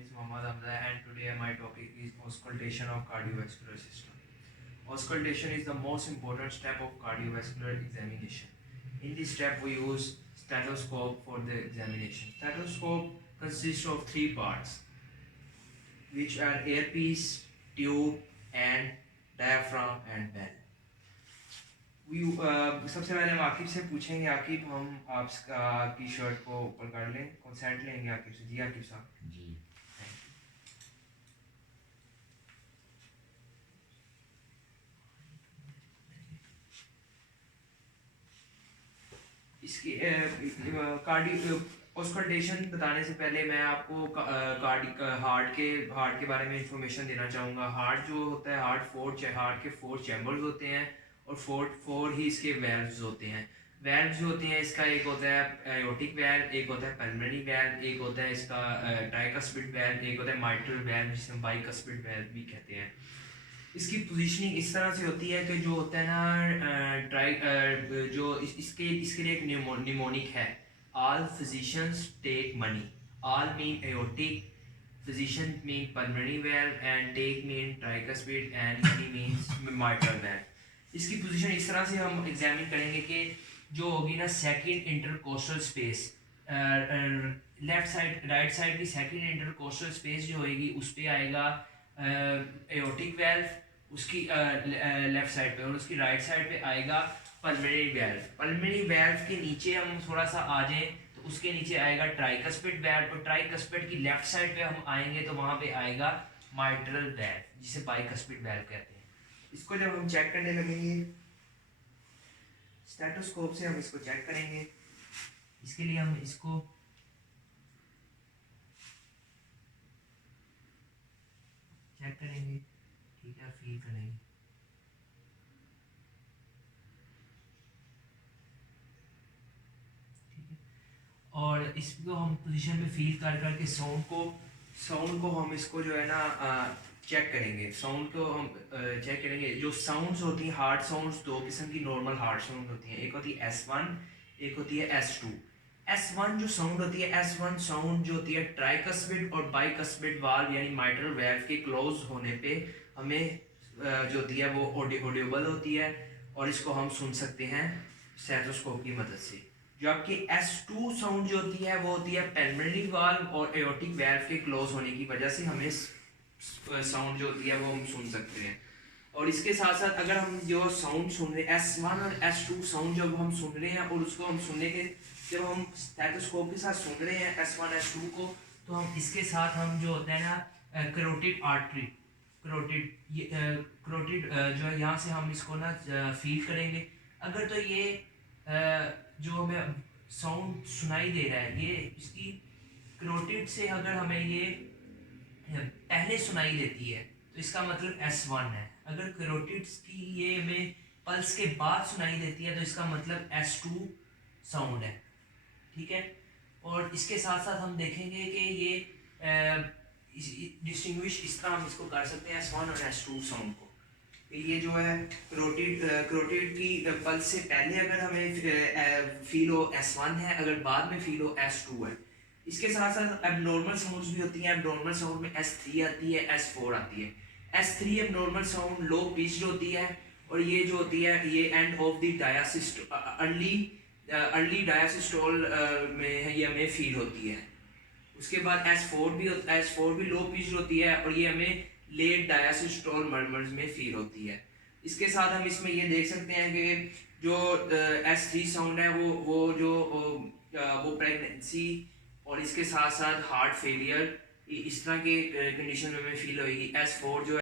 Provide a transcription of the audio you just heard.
It's Mohammad Hamza and today my topic is auscultation of cardiovascular system. Auscultation is the most important step of cardiovascular examination. In this step we use stethoscope for the examination. Stethoscope consists of three parts which are earpiece, tube and diaphragm and bell. सबसे पहले हम आकिब से पूछेंगे। आकिब हम आपकी shirt को ऊपर कर लें, कंसेंट लेंगे आकिब से। जी आकिब साहब। जी। इसकी ऑस्कल्टेशन बताने से पहले मैं आपको हार्ट के बारे में इंफॉर्मेशन देना चाहूँगा। हार्ट जो होता है, हार्ट के फोर चैम्बर्स होते हैं और फोर ही इसके वेल्व्स होते हैं। वेल्व्स जो होते हैं, इसका एक होता है एयोटिक वेल्व, एक होता है पल्मोनरी वेल्व, एक होता है इसका ट्राइकस्पिड वेल्व, एक होता है माइट्रल वेल्व जिसे हम बाइकस्पिड वेल्व भी कहते हैं। इसकी पोजीशनिंग इस तरह से होती है कि जो होता है ना इसके लिए एक निमोनिक है। All physicians take money. All mean aortic, physician mean pulmonary valve and take mean tricuspid and many means mitral valve। इसकी पोजीशन इस तरह से हम एग्जामिन करेंगे कि जो होगी ना second intercostal space, left side right side की सेकंड इंटरकोस्टल स्पेस जो होगी उस पे आएगा एयोटिक वेल्व, उसकी लेफ्ट साइड पे, और उसकी राइट साइड पे आएगा पल्मोनरी वेल्व। पल्मोनरी वेल्व के नीचे हम थोड़ा सा आ जाएं तो उसके नीचे आएगा ट्राइकस्पिड वेल्व, और ट्राइकस्पिड की लेफ्ट साइड पे हम आएंगे तो वहाँ पे आएगा माइट्रल वेल्व जिसे बाइकस्पिड वेल्व कहते हैं। इसको जब हम चेक करने लगेंगे स्टेथोस्कोप से, हम इसको चेक करेंगे। इसके लिए हम इसको चेक करेंगे, ठीक है, फील करेंगे। और इसको हम पोजीशन में फील कर करके साउंड को हम इसको जो है ना चेक करेंगे। साउंड को हम चेक करेंगे। जो साउंड्स होती हैं, हार्ट साउंड्स दो किस्म की नॉर्मल हार्ट साउंड होती हैं। एक होती है S1, एक होती है S2। S1 जो साउंड होती है, S1 साउंड जो होती है ट्राइकस्पिड और बाइकस्पिड वाल्व यानी माइट्रल वेल्व के क्लोज होने पे हमें जो होती है वो ऑडिबल होती है और इसको हम सुन सकते हैं स्टेथोस्कोप की मदद से। जो आपकी S2 साउंड जो होती है वो होती है पल्मोनरी वाल्व और एयोटिक वेल्व के क्लोज होने की वजह से हमें साउंड जो होती है वो हम सुन सकते हैं। और इसके साथ साथ अगर हम जो साउंड सुन रहे हैं S1 और S2 साउंड जब हम सुन रहे हैं और उसको हम सुनने के जब हम स्टेथोस्कोप के साथ सुन रहे हैं S1 S2 को, तो हम इसके साथ हम जो होता है ना करोटिड आर्टरी, करोटिड जो है यहाँ से हम इसको ना फील करेंगे। अगर तो ये जो हमें साउंड सुनाई दे रहा है ये इसकी करोटिड से अगर हमें ये पहले सुनाई देती है तो इसका मतलब S1 है। अगर करोटिड की ये हमें पल्स के बाद सुनाई देती है तो इसका मतलब S2 साउंड है, ठीक है। और इसके साथ साथ हम देखेंगे कि ये डिस्टिंग्विश इस तरह हम इसको कर सकते हैं S1 और S2 साउंड को। ये जो है करोटिड की पल्स से पहले अगर हमें फील हो S1 है, अगर बाद में फील हो S2 है। इसके साथ साथ एबनॉर्मल साउंड्स भी होती हैं। एबनॉर्मल साउंड में S3 आती है, S4 आती है। S3 एबनॉर्मल साउंड लो पिच्ड होती है और ये जो होती है ये एंड ऑफ द अर्ली डायासिस्टोल में ये हमें फील होती है। उसके बाद S4 भी लो पिच्ड होती है और ये हमें लेट डायासिस्टोल मर्मर्स में फील होती है। इसके साथ हम इसमें ये देख सकते हैं कि जो S3 साउंड है वो प्रेगनेंसी और इसके साथ साथ हार्ट फेलियर इस तरह के कंडीशन में हमें फील होगी। S4 जो